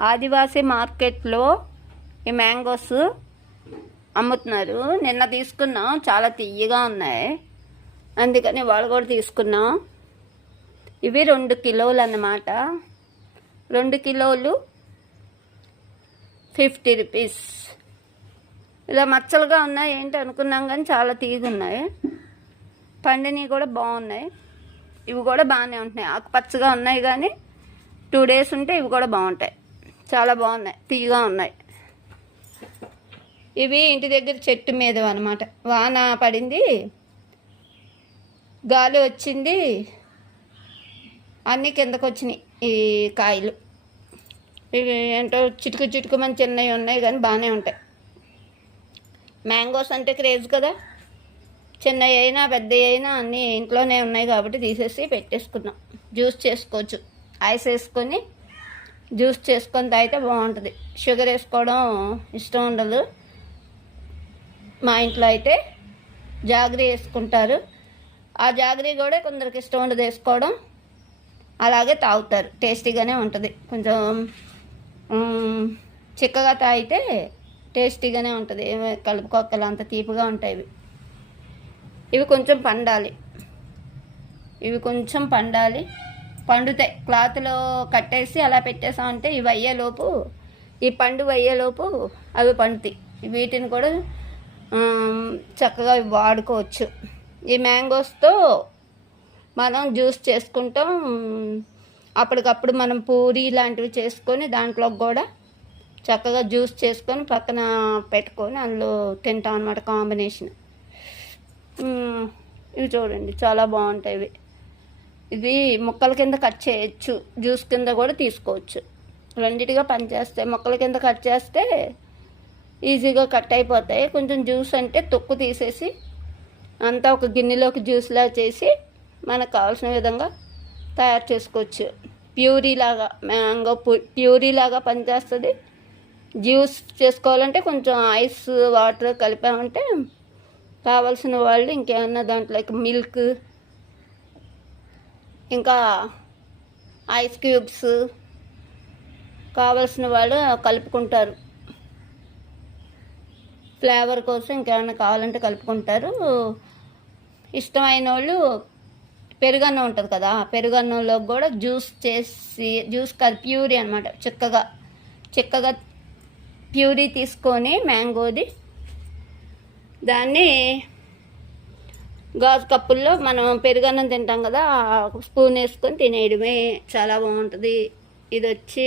ఆదివాసీ మార్కెట్లో ఈ మ్యాంగోస్ అమ్ముతున్నారు. నిన్న తీసుకున్నాం చాలా తియ్యగా ఉన్నాయి. అందుకని వాళ్ళు కూడా తీసుకున్నాం. ఇవి రెండు కిలోలు అన్నమాట. రెండు కిలోలు ఫిఫ్టీ రూపీస్. ఇలా మచ్చలుగా ఉన్నాయి ఏంటి అనుకున్నాం కానీ చాలా తీగ ఉన్నాయి పండినవి కూడా బాగున్నాయి. ఇవి కూడా బాగానే ఉంటున్నాయి. ఆకుపచ్చగా ఉన్నాయి కానీ టూ డేస్ ఉంటే ఇవి కూడా బాగుంటాయి. చాలా బాగున్నాయి. తీయగా ఉన్నాయి. ఇవి ఇంటి దగ్గర చెట్టు మీద అనమాట వాన పడింది. గాలి వచ్చింది. అన్నీ కిందకు వచ్చినాయి ఈ కాయలు. ఇవి ఏంటో చిటుకు చిటుకుమని చిన్నవి ఉన్నాయి కానీ బాగానే ఉంటాయి. మ్యాంగోస్ అంటే క్రేజ్ కదా. చిన్నవి అయినా పెద్దవి అయినా అన్నీ ఇంట్లోనే ఉన్నాయి కాబట్టి తీసేసి పెట్టేసుకున్నాం. జ్యూస్ చేసుకోవచ్చు. ఐస్ వేసుకొని జ్యూస్ చేసుకొని తాగితే బాగుంటుంది. షుగర్ వేసుకోవడం ఇష్టం ఉండదు. మా ఇంట్లో అయితే జాగ్రీ వేసుకుంటారు. ఆ జాగ్రీ కూడా కొందరికి ఇష్టం ఉండదు వేసుకోవడం. అలాగే తాగుతారు. టేస్టీగానే ఉంటుంది. కొంచెం చిక్కగా తాగితే టేస్టీగానే ఉంటుంది. ఏమి కలుపుకోక్కలు అంత తీపిగా ఉంటాయి ఇవి. ఇవి కొంచెం పండాలి. ఇవి కొంచెం పండాలి. పండుతాయి క్లాత్లో కట్టేసి అలా పెట్టేసామంటే ఇవి అయ్యేలోపు ఈ పండు అయ్యేలోపు అవి పండుతాయి. వీటిని కూడా చక్కగా వాడుకోవచ్చు. ఈ మ్యాంగోస్తో మనం జ్యూస్ చేసుకుంటాం. అప్పటికప్పుడు మనం పూరి లాంటివి చేసుకొని దాంట్లో కూడా చక్కగా జ్యూస్ చేసుకొని పక్కన పెట్టుకొని అందులో తింటాం అనమాట కాంబినేషన్. ఇవి చూడండి చాలా బాగుంటాయి ఇవి. ఇది ముక్కల కింద కట్ చేయొచ్చు జ్యూస్ కింద కూడా తీసుకోవచ్చు. రెండిటిగా పనిచేస్తాయి. ముక్కల కింద కట్ చేస్తే ఈజీగా కట్ అయిపోతాయి. కొంచెం జ్యూస్ అంటే తొక్కు తీసేసి అంతా ఒక గిన్నెలోకి జ్యూస్లా చేసి మనకు కావాల్సిన విధంగా తయారు చేసుకోవచ్చు. ప్యూరీ లాగా మ్యాంగో ప్యూరీ లాగా పనిచేస్తుంది. జ్యూస్ చేసుకోవాలంటే కొంచెం ఐస్ వాటర్ కలిపామంటే కావాల్సిన వాళ్ళు ఇంకేమన్నా దాంట్లోకి మిల్క్ ఇంకా ఐస్ క్యూబ్స్ కావాల్సిన వాళ్ళు కలుపుకుంటారు. ఫ్లేవర్ కోసం ఇంకేమైనా కావాలంటే కలుపుకుంటారు. ఇష్టమైన వాళ్ళు పెరుగన్నం ఉంటుంది కదా పెరుగన్నంలో కూడా జ్యూస్ చేసి జ్యూస్ కాదు ప్యూరీ అనమాట చిక్కగా చిక్కగా ప్యూరీ తీసుకొని మ్యాంగోది దాన్ని గాజు కప్పుల్లో మనం పెరుగన్నం తింటాం కదా స్పూన్ వేసుకొని తినేయడమే చాలా బాగుంటుంది. ఇది వచ్చి